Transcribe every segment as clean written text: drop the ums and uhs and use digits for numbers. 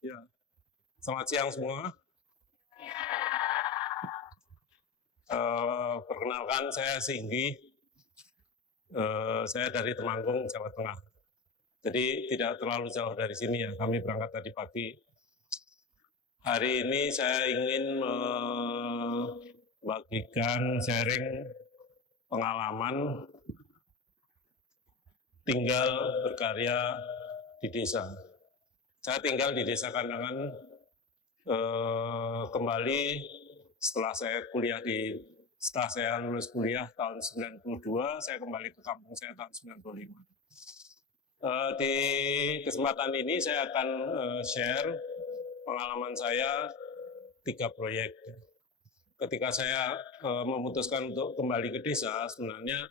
Ya, selamat siang semua. Perkenalkan, saya Singgi. Saya dari Temanggung, Jawa Tengah. Jadi tidak terlalu jauh dari sini ya. Kami berangkat tadi pagi. Hari ini saya ingin membagikan sharing pengalaman tinggal berkarya di desa. Saya tinggal di Desa Kandangan kembali setelah saya lulus kuliah tahun 92, saya kembali ke kampung saya tahun 95. Di kesempatan ini saya akan share pengalaman saya 3 proyek. Ketika saya memutuskan untuk kembali ke desa, sebenarnya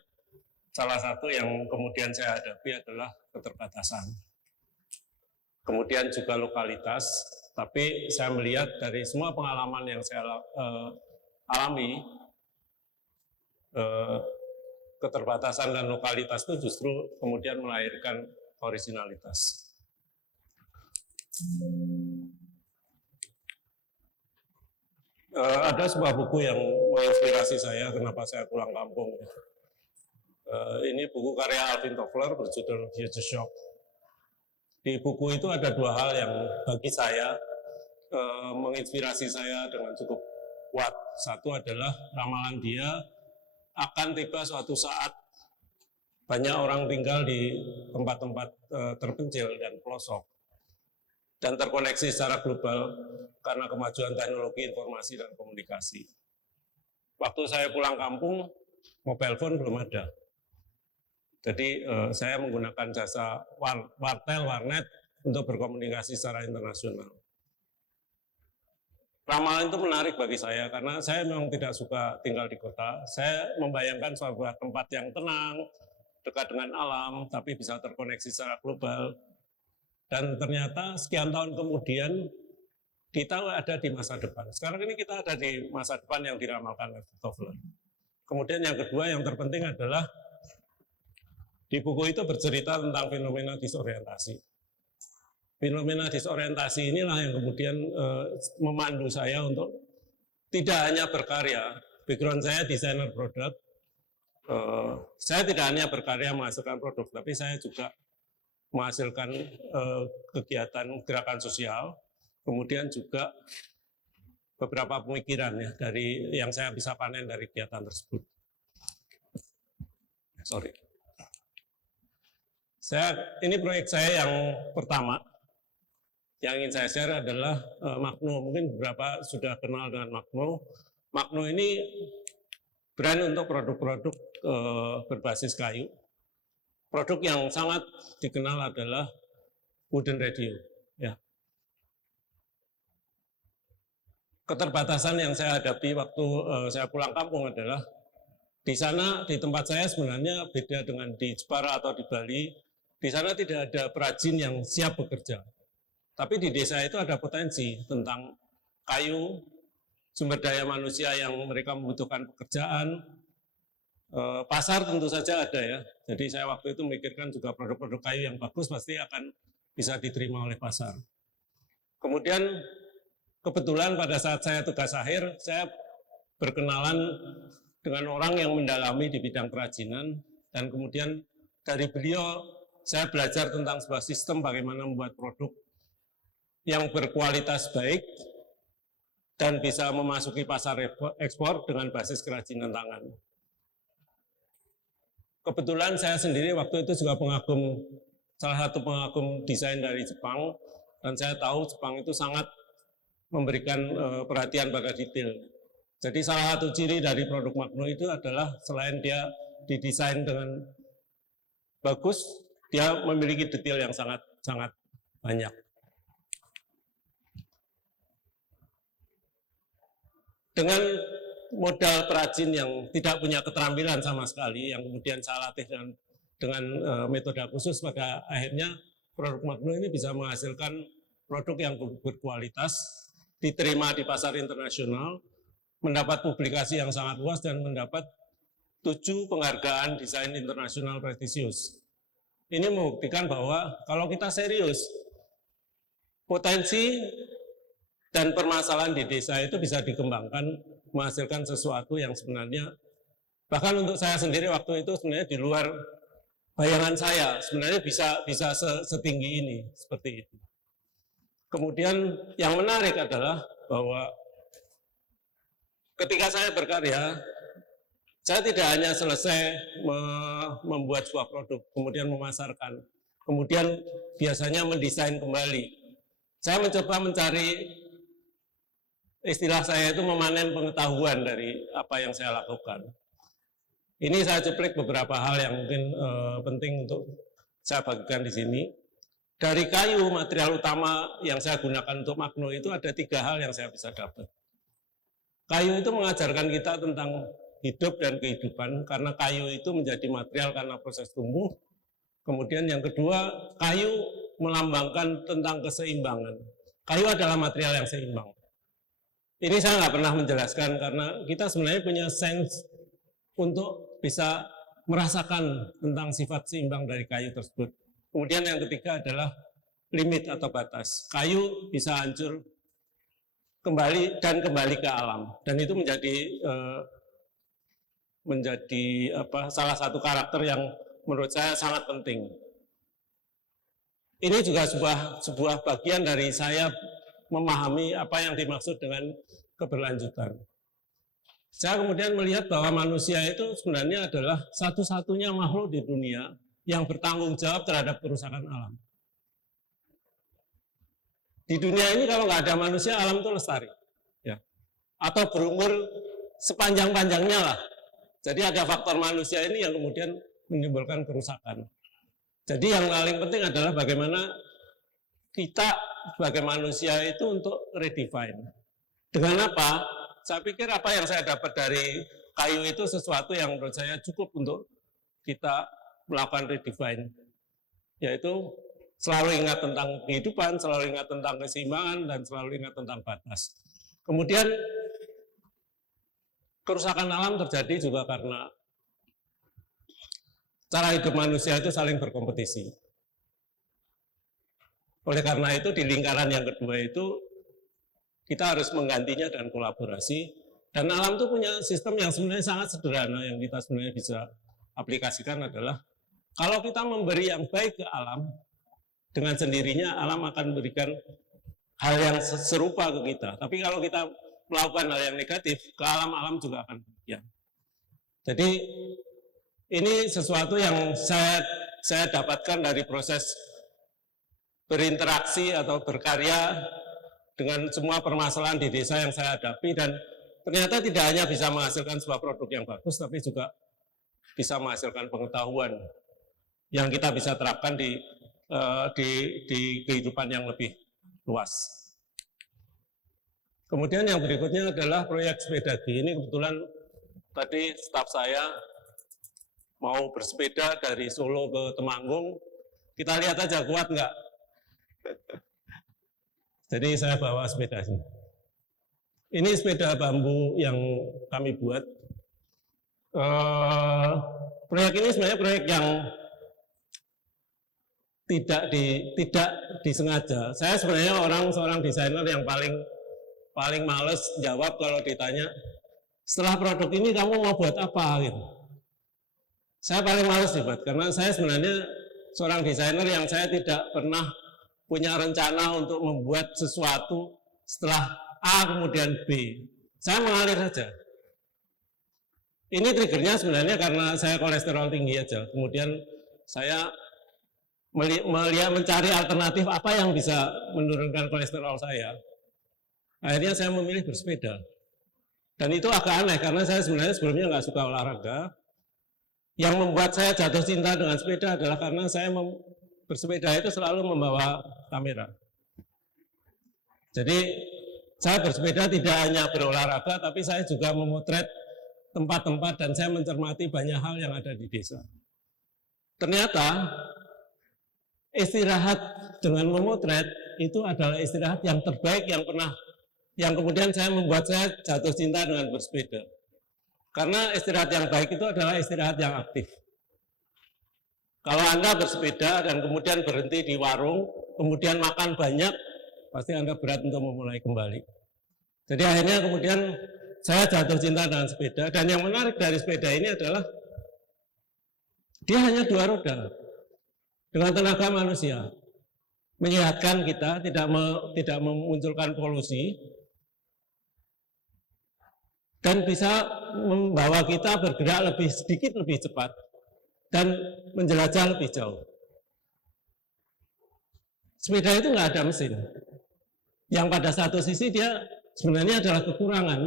salah satu yang kemudian saya hadapi adalah keterbatasan. Kemudian juga lokalitas, tapi saya melihat dari semua pengalaman yang saya alami, keterbatasan dan lokalitas itu justru kemudian melahirkan originalitas. Ada sebuah buku yang menginspirasi saya kenapa saya pulang kampung. Ini buku karya Alvin Toffler berjudul Future Shock. Di buku itu ada 2 hal yang bagi saya menginspirasi saya dengan cukup kuat. Satu adalah ramalan dia akan tiba suatu saat banyak orang tinggal di tempat-tempat terpencil dan pelosok dan terkoneksi secara global karena kemajuan teknologi informasi dan komunikasi. Waktu saya pulang kampung, mobile phone belum ada. Jadi saya menggunakan jasa wartel, warnet untuk berkomunikasi secara internasional. Ramalan itu menarik bagi saya karena saya memang tidak suka tinggal di kota. Saya membayangkan sebuah tempat yang tenang, dekat dengan alam, tapi bisa terkoneksi secara global. Dan ternyata sekian tahun kemudian kita ada di masa depan. Sekarang ini kita ada di masa depan yang diramalkan oleh Toffler. Kemudian yang kedua yang terpenting adalah di buku itu bercerita tentang fenomena disorientasi. Fenomena disorientasi inilah yang kemudian memandu saya untuk tidak hanya berkarya. Background saya desainer produk. Saya tidak hanya berkarya menghasilkan produk, tapi saya juga menghasilkan kegiatan gerakan sosial. Kemudian juga beberapa pemikiran ya dari yang saya bisa panen dari kegiatan tersebut. Ini proyek saya yang pertama yang ingin saya share adalah Magno. Mungkin beberapa sudah kenal dengan Magno. Magno ini brand untuk produk-produk berbasis kayu. Produk yang sangat dikenal adalah wooden radio. Ya. Keterbatasan yang saya hadapi waktu saya pulang kampung adalah di sana, di tempat saya sebenarnya beda dengan di Jepara atau di Bali. Di sana tidak ada perajin yang siap bekerja. Tapi di desa itu ada potensi tentang kayu, sumber daya manusia yang mereka membutuhkan pekerjaan. Pasar tentu saja ada ya. Jadi saya waktu itu memikirkan juga produk-produk kayu yang bagus pasti akan bisa diterima oleh pasar. Kemudian kebetulan pada saat saya tugas akhir, saya berkenalan dengan orang yang mendalami di bidang kerajinan, dan kemudian dari beliau saya belajar tentang sebuah sistem bagaimana membuat produk yang berkualitas baik dan bisa memasuki pasar ekspor dengan basis kerajinan tangan. Kebetulan saya sendiri waktu itu juga salah satu pengagum desain dari Jepang, dan saya tahu Jepang itu sangat memberikan perhatian pada detail. Jadi salah satu ciri dari produk Magno itu adalah selain dia didesain dengan bagus, dia memiliki detail yang sangat banyak. Dengan modal perajin yang tidak punya keterampilan sama sekali, yang kemudian saya latih dengan metode khusus, pada akhirnya produk Magno ini bisa menghasilkan produk yang berkualitas, diterima di pasar internasional, mendapat publikasi yang sangat luas, dan mendapat 7 penghargaan desain internasional prestisius. Ini membuktikan bahwa kalau kita serius potensi dan permasalahan di desa itu bisa dikembangkan, menghasilkan sesuatu yang sebenarnya, bahkan untuk saya sendiri waktu itu sebenarnya di luar bayangan saya, sebenarnya bisa setinggi ini, seperti itu. Kemudian yang menarik adalah bahwa ketika saya berkarya, saya tidak hanya selesai membuat sebuah produk, kemudian memasarkan, kemudian biasanya mendesain kembali. Saya mencoba mencari, istilah saya itu memanen pengetahuan dari apa yang saya lakukan. Ini saya cuplik beberapa hal yang mungkin penting untuk saya bagikan di sini. Dari kayu, material utama yang saya gunakan untuk Magno itu ada 3 hal yang saya bisa dapat. Kayu itu mengajarkan kita tentang hidup dan kehidupan, karena kayu itu menjadi material karena proses tumbuh. Kemudian yang kedua, kayu melambangkan tentang keseimbangan. Kayu adalah material yang seimbang. Ini saya nggak pernah menjelaskan karena kita sebenarnya punya sense untuk bisa merasakan tentang sifat seimbang dari kayu tersebut. Kemudian yang ketiga adalah limit atau batas. Kayu bisa hancur kembali ke alam, dan itu menjadi salah satu karakter yang menurut saya sangat penting. Ini juga sebuah bagian dari saya memahami apa yang dimaksud dengan keberlanjutan. Saya kemudian melihat bahwa manusia itu sebenarnya adalah satu-satunya makhluk di dunia yang bertanggung jawab terhadap kerusakan alam. Di dunia ini kalau nggak ada manusia, alam itu lestari, ya, atau berumur sepanjang-panjangnya lah. Jadi ada faktor manusia ini yang kemudian menimbulkan kerusakan. Jadi yang paling penting adalah bagaimana kita sebagai manusia itu untuk redefine. Dengan apa? Saya pikir apa yang saya dapat dari kayu itu sesuatu yang menurut saya cukup untuk kita melakukan redefine. Yaitu selalu ingat tentang kehidupan, selalu ingat tentang keseimbangan, dan selalu ingat tentang batas. Kemudian kerusakan alam terjadi juga karena cara hidup manusia itu saling berkompetisi. Oleh karena itu di lingkaran yang kedua itu kita harus menggantinya dengan kolaborasi, dan alam itu punya sistem yang sebenarnya sangat sederhana yang kita sebenarnya bisa aplikasikan adalah kalau kita memberi yang baik ke alam, dengan sendirinya alam akan memberikan hal yang serupa ke kita. Tapi kalau kita melakukan hal yang negatif ke alam, alam juga akan demikian. Jadi ini sesuatu yang saya dapatkan dari proses berinteraksi atau berkarya dengan semua permasalahan di desa yang saya hadapi, dan ternyata tidak hanya bisa menghasilkan sebuah produk yang bagus, tapi juga bisa menghasilkan pengetahuan yang kita bisa terapkan di kehidupan yang lebih luas. Kemudian yang berikutnya adalah proyek sepeda G. Ini kebetulan tadi staf saya mau bersepeda dari Solo ke Temanggung. Kita lihat aja kuat nggak. Jadi saya bawa sepeda sini. Ini sepeda bambu yang kami buat. Proyek ini sebenarnya proyek yang tidak disengaja. Saya sebenarnya seorang desainer yang paling males jawab kalau ditanya, setelah produk ini kamu mau buat apa gitu. Saya paling males dibuat karena saya sebenarnya seorang desainer yang saya tidak pernah punya rencana untuk membuat sesuatu setelah A kemudian B. Saya mengalir saja. Ini triggernya sebenarnya karena saya kolesterol tinggi aja. Kemudian saya mencari alternatif apa yang bisa menurunkan kolesterol saya. Akhirnya saya memilih bersepeda. Dan itu agak aneh karena saya sebenarnya sebelumnya nggak suka olahraga. Yang membuat saya jatuh cinta dengan sepeda adalah karena saya bersepeda itu selalu membawa kamera. Jadi saya bersepeda tidak hanya berolahraga, tapi saya juga memotret tempat-tempat dan saya mencermati banyak hal yang ada di desa. Ternyata istirahat dengan memotret itu adalah istirahat yang terbaik yang kemudian membuat saya jatuh cinta dengan bersepeda. Karena istirahat yang baik itu adalah istirahat yang aktif. Kalau Anda bersepeda dan kemudian berhenti di warung, kemudian makan banyak, pasti Anda berat untuk memulai kembali. Jadi akhirnya kemudian saya jatuh cinta dengan sepeda, dan yang menarik dari sepeda ini adalah dia hanya 2 roda dengan tenaga manusia, menyehatkan kita, tidak memunculkan polusi, dan bisa membawa kita bergerak sedikit lebih cepat dan menjelajah lebih jauh. Sepeda itu nggak ada mesin, yang pada satu sisi dia sebenarnya adalah kekurangan,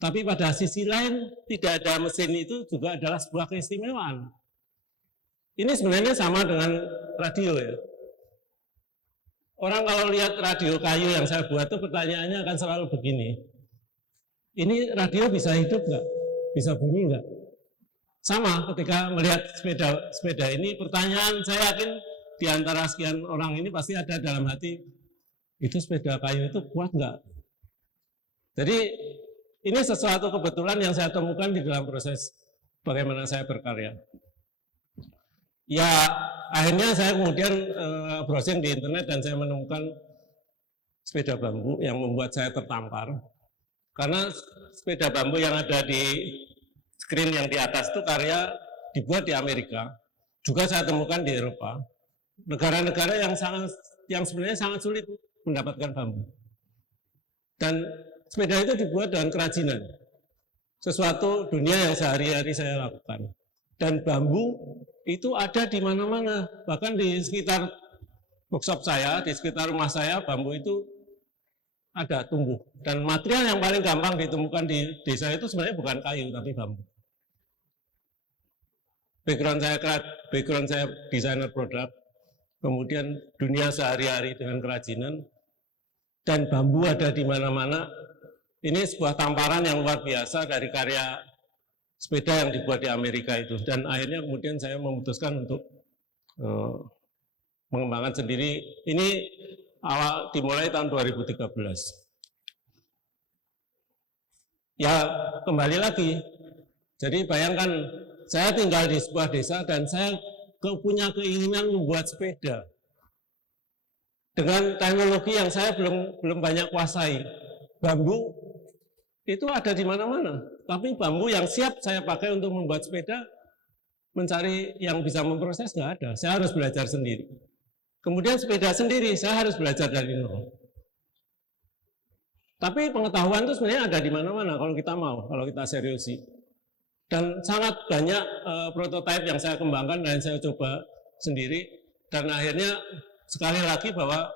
tapi pada sisi lain tidak ada mesin itu juga adalah sebuah keistimewaan. Ini sebenarnya sama dengan radio ya. Orang kalau lihat radio kayu yang saya buat itu pertanyaannya akan selalu begini. Ini radio bisa hidup nggak? Bisa bunyi nggak? Sama ketika melihat sepeda ini, pertanyaan saya yakin di antara sekian orang ini pasti ada dalam hati, itu sepeda kayu itu kuat nggak? Jadi ini sesuatu kebetulan yang saya temukan di dalam proses bagaimana saya berkarya. Ya akhirnya saya kemudian browsing di internet dan saya menemukan sepeda bambu yang membuat saya tertampar. Karena sepeda bambu yang ada di screen yang di atas itu karya dibuat di Amerika. Juga saya temukan di Eropa. Negara-negara yang sebenarnya sangat sulit mendapatkan bambu. Dan sepeda itu dibuat dengan kerajinan. Sesuatu dunia yang sehari-hari saya lakukan. Dan bambu itu ada di mana-mana. Bahkan di sekitar workshop saya, di sekitar rumah saya, bambu itu ada tumbuh. Dan material yang paling gampang ditemukan di desa itu sebenarnya bukan kayu, tapi bambu. Background saya desainer produk, kemudian dunia sehari-hari dengan kerajinan, dan bambu ada di mana-mana. Ini sebuah tamparan yang luar biasa dari karya sepeda yang dibuat di Amerika itu. Dan akhirnya kemudian saya memutuskan untuk mengembangkan sendiri. Ini dimulai tahun 2013. Ya kembali lagi. Jadi bayangkan saya tinggal di sebuah desa dan saya punya keinginan membuat sepeda dengan teknologi yang saya belum banyak kuasai. Bambu itu ada di mana-mana, tapi bambu yang siap saya pakai untuk membuat sepeda, mencari yang bisa memproses nggak ada. Saya harus belajar sendiri. Kemudian sepeda sendiri, saya harus belajar dari nol. Tapi pengetahuan itu sebenarnya ada di mana-mana kalau kita mau, kalau kita seriusi. Dan sangat banyak prototipe yang saya kembangkan dan saya coba sendiri. Dan akhirnya sekali lagi bahwa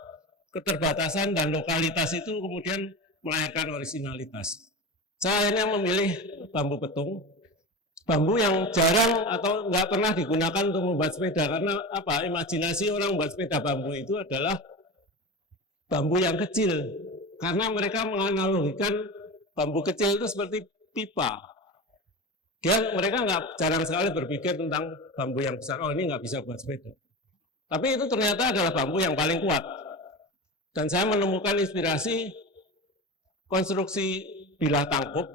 keterbatasan dan lokalitas itu kemudian melahirkan originalitas. Saya akhirnya memilih bambu petung, bambu yang jarang atau nggak pernah digunakan untuk membuat sepeda. Karena apa? Imajinasi orang membuat sepeda bambu itu adalah bambu yang kecil. Karena mereka menganalogikan bambu kecil itu seperti pipa. Mereka jarang sekali berpikir tentang bambu yang besar. Oh ini nggak bisa buat sepeda. Tapi itu ternyata adalah bambu yang paling kuat. Dan saya menemukan inspirasi konstruksi bilah tangkup,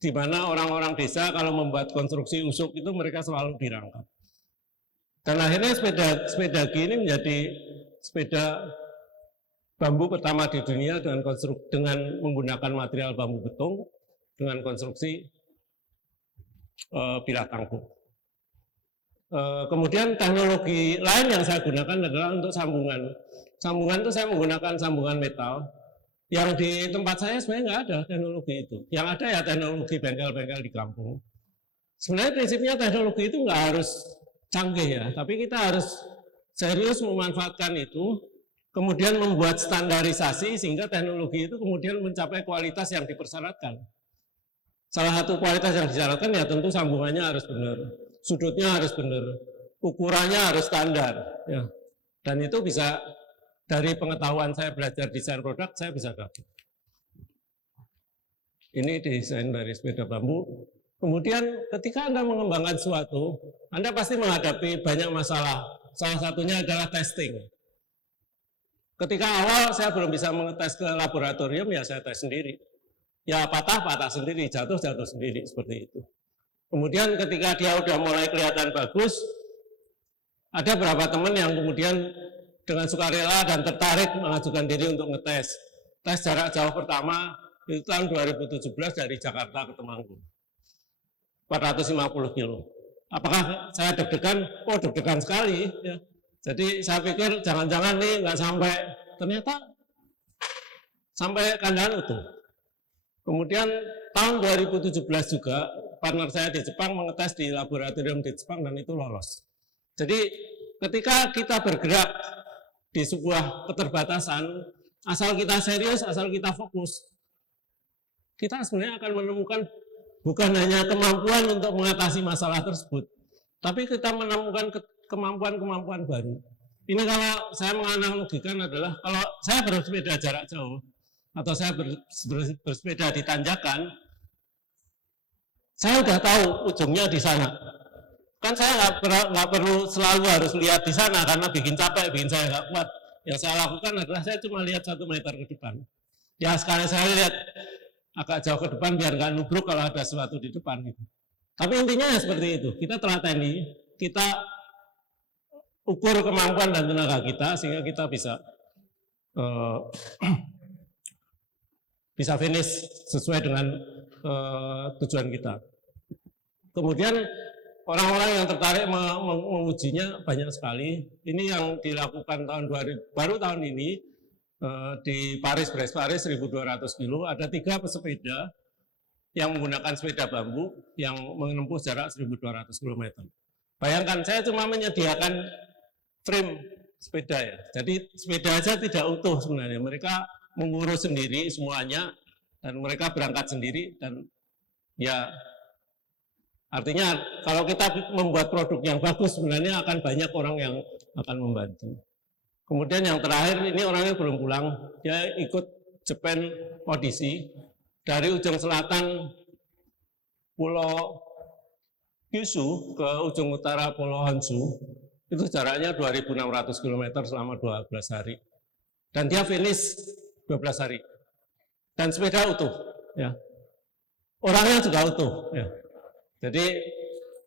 di mana orang-orang desa kalau membuat konstruksi usuk itu mereka selalu dirangkap. Dan akhirnya sepeda gini menjadi sepeda bambu pertama di dunia dengan menggunakan material bambu betung dengan konstruksi bilah tangkup. Kemudian teknologi lain yang saya gunakan adalah untuk sambungan. Sambungan itu saya menggunakan sambungan metal. Yang di tempat saya sebenarnya nggak ada teknologi itu. Yang ada ya teknologi bengkel-bengkel di kampung. Sebenarnya prinsipnya teknologi itu nggak harus canggih ya, tapi kita harus serius memanfaatkan itu, kemudian membuat standarisasi sehingga teknologi itu kemudian mencapai kualitas yang dipersyaratkan. Salah satu kualitas yang disyaratkan ya tentu sambungannya harus benar, sudutnya harus benar, ukurannya harus standar. Ya. Dan itu bisa dari pengetahuan saya belajar desain produk, saya bisa dapat. Ini desain dari sepeda bambu. Kemudian ketika Anda mengembangkan sesuatu, Anda pasti menghadapi banyak masalah. Salah satunya adalah testing. Ketika awal saya belum bisa mengetes ke laboratorium, ya saya tes sendiri. Ya patah sendiri, jatuh sendiri, seperti itu. Kemudian ketika dia udah mulai kelihatan bagus, ada beberapa teman yang kemudian dengan sukarela dan tertarik mengajukan diri untuk ngetes. Tes jarak jauh pertama itu tahun 2017 dari Jakarta ke Temanggung. 450 kilo. Apakah saya deg-degan? Oh, deg-degan sekali. Ya. Jadi saya pikir jangan-jangan nih nggak sampai, ternyata sampai Kandangan utuh. Kemudian tahun 2017 juga partner saya di Jepang mengetes di laboratorium di Jepang dan itu lolos. Jadi ketika kita bergerak di sebuah keterbatasan, asal kita serius, asal kita fokus, kita sebenarnya akan menemukan bukan hanya kemampuan untuk mengatasi masalah tersebut, tapi kita menemukan kemampuan-kemampuan baru. Ini kalau saya menganalogikan adalah kalau saya bersepeda jarak jauh, atau saya bersepeda di tanjakan, saya sudah tahu ujungnya di sana. Kan saya nggak perlu selalu harus lihat di sana karena bikin capek, bikin saya nggak kuat. Yang saya lakukan adalah saya cuma lihat 1 meter ke depan. Ya sekali saya lihat agak jauh ke depan biar nggak nubruk kalau ada sesuatu di depan. Gitu. Tapi intinya ya seperti itu. Kita telateni, kita ukur kemampuan dan tenaga kita sehingga kita bisa bisa finish sesuai dengan tujuan kita. Kemudian orang-orang yang tertarik mengujinya banyak sekali. Ini yang dilakukan baru tahun ini di Paris, Paris 1.200 kilo. Ada 3 pesepeda yang menggunakan sepeda bambu yang menempuh jarak 1.200 km. Bayangkan saya cuma menyediakan frame sepeda ya. Jadi sepeda aja tidak utuh sebenarnya. Mereka mengurus sendiri semuanya dan mereka berangkat sendiri dan ya artinya kalau kita membuat produk yang bagus sebenarnya akan banyak orang yang akan membantu. Kemudian yang terakhir ini orangnya belum pulang, dia ikut Japan Odyssey dari ujung selatan Pulau Kyushu ke ujung utara Pulau Honshu, itu jaraknya 2.600 km selama 12 hari. Dan dia finish 12 hari. Dan sepeda utuh. Ya. Orangnya juga utuh. Ya. Jadi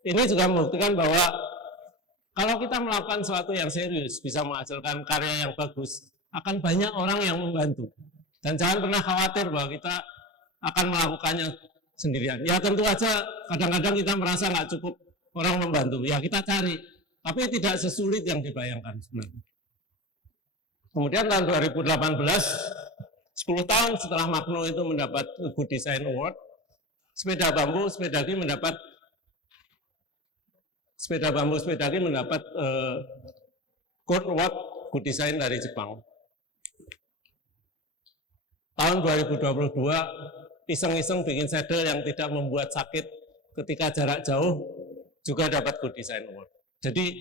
ini juga membuktikan bahwa kalau kita melakukan sesuatu yang serius, bisa menghasilkan karya yang bagus, akan banyak orang yang membantu. Dan jangan pernah khawatir bahwa kita akan melakukannya sendirian. Ya tentu aja kadang-kadang kita merasa nggak cukup orang membantu. Ya kita cari. Tapi tidak sesulit yang dibayangkan sebenarnya. Kemudian tahun 2018, 10 tahun setelah Magno itu mendapat Good Design Award, sepeda bambu Sepedagi mendapat Gold Award Good Design dari Jepang. Tahun 2022, iseng-iseng bikin saddle yang tidak membuat sakit ketika jarak jauh juga dapat Good Design Award. Jadi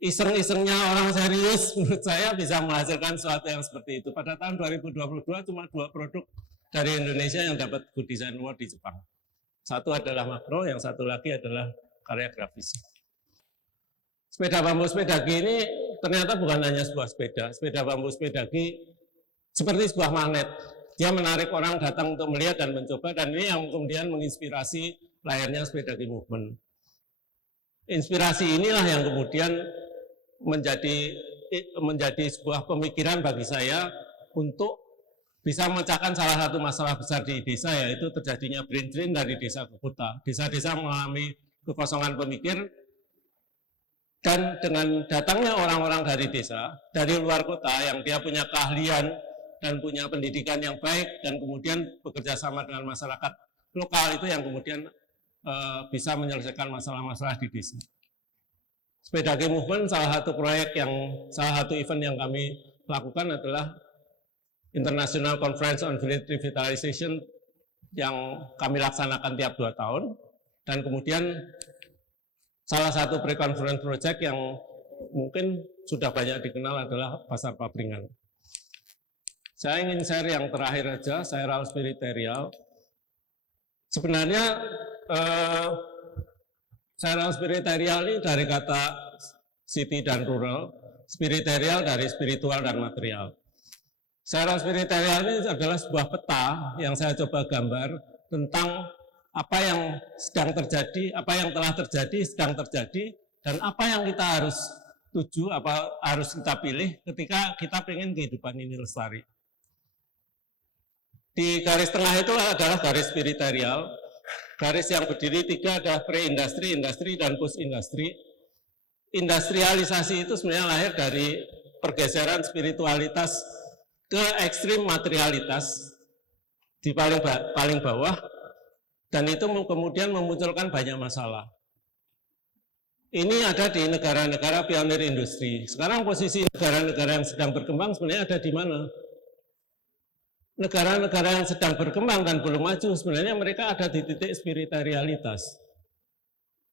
iseng-isengnya orang serius menurut saya bisa menghasilkan sesuatu yang seperti itu. Pada tahun 2022 cuma 2 produk dari Indonesia yang dapat Good Design Award di Jepang. Satu adalah Magno, yang satu lagi adalah karya grafis. Sepeda bambu Sepedagi ini ternyata bukan hanya sebuah sepeda. Sepeda bambu Sepedagi seperti sebuah magnet. Dia menarik orang datang untuk melihat dan mencoba, dan ini yang kemudian menginspirasi lahirnya Sepedagi Movement. Inspirasi inilah yang kemudian menjadi sebuah pemikiran bagi saya untuk bisa memecahkan salah satu masalah besar di desa, yaitu terjadinya brain drain dari desa ke kota. Desa-desa mengalami kekosongan pemikir, dan dengan datangnya orang-orang dari desa, dari luar kota yang dia punya keahlian dan punya pendidikan yang baik dan kemudian bekerja sama dengan masyarakat lokal, itu yang kemudian bisa menyelesaikan masalah-masalah di desa. Sepedagi Movement salah satu event yang kami lakukan adalah International Conference on Village Revitalization yang kami laksanakan tiap 2 tahun, dan kemudian salah satu pre-conference project yang mungkin sudah banyak dikenal adalah Pasar Papringan. Saya ingin share yang terakhir aja, saya Raul Spiriterial. Sebenarnya Rural Spiriterial ini dari kata city dan rural, spiriterial dari spiritual dan material. Rural Spiriterial ini adalah sebuah peta yang saya coba gambar tentang apa yang sedang terjadi, apa yang telah terjadi, sedang terjadi, dan apa yang kita harus tuju, apa harus kita pilih ketika kita pengen kehidupan ini lestari. Di garis tengah itu adalah garis spiritual. Garis yang berdiri 3 adalah pre-industri, industri, dan post-industri. Industrialisasi itu sebenarnya lahir dari pergeseran spiritualitas ke ekstrim materialitas di paling bawah, dan itu kemudian memunculkan banyak masalah. Ini ada di negara-negara pionir industri. Sekarang posisi negara-negara yang sedang berkembang sebenarnya ada di mana? Negara-negara yang sedang berkembang dan belum maju, sebenarnya mereka ada di titik spiritualitas.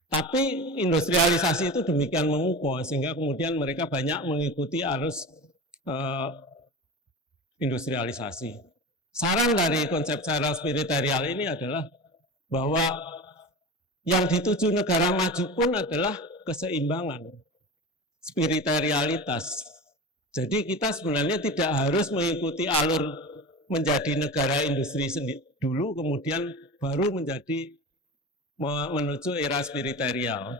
Tapi industrialisasi itu demikian mengukuh, sehingga kemudian mereka banyak mengikuti arus industrialisasi. Saran dari konsep cara spiritual ini adalah bahwa yang dituju negara maju pun adalah keseimbangan, spiritualitas. Jadi kita sebenarnya tidak harus mengikuti alur menjadi negara industri dulu, kemudian baru menjadi menuju era spiritual.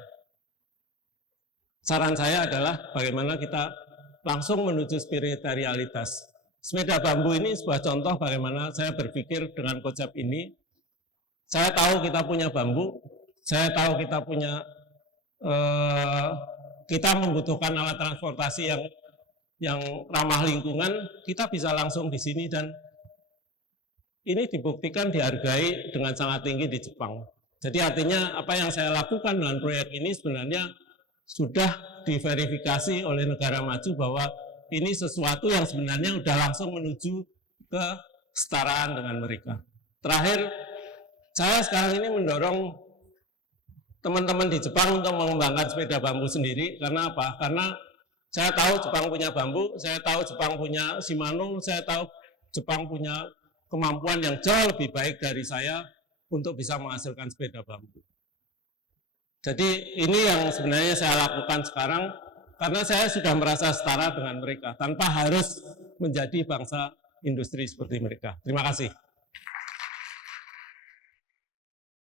Saran saya adalah bagaimana kita langsung menuju spiritualitas. Sepeda bambu ini sebuah contoh bagaimana saya berpikir dengan konsep ini. Saya tahu kita punya bambu, saya tahu kita punya kita membutuhkan alat transportasi yang ramah lingkungan, kita bisa langsung di sini, dan ini dibuktikan dihargai dengan sangat tinggi di Jepang. Jadi artinya apa yang saya lakukan dengan proyek ini sebenarnya sudah diverifikasi oleh negara maju bahwa ini sesuatu yang sebenarnya sudah langsung menuju ke kesetaraan dengan mereka. Terakhir, saya sekarang ini mendorong teman-teman di Jepang untuk mengembangkan sepeda bambu sendiri. Karena apa? Karena saya tahu Jepang punya bambu, saya tahu Jepang punya Shimano, saya tahu Jepang punya kemampuan yang jauh lebih baik dari saya untuk bisa menghasilkan sepeda bambu. Jadi ini yang sebenarnya saya lakukan sekarang, karena saya sudah merasa setara dengan mereka, tanpa harus menjadi bangsa industri seperti mereka. Terima kasih.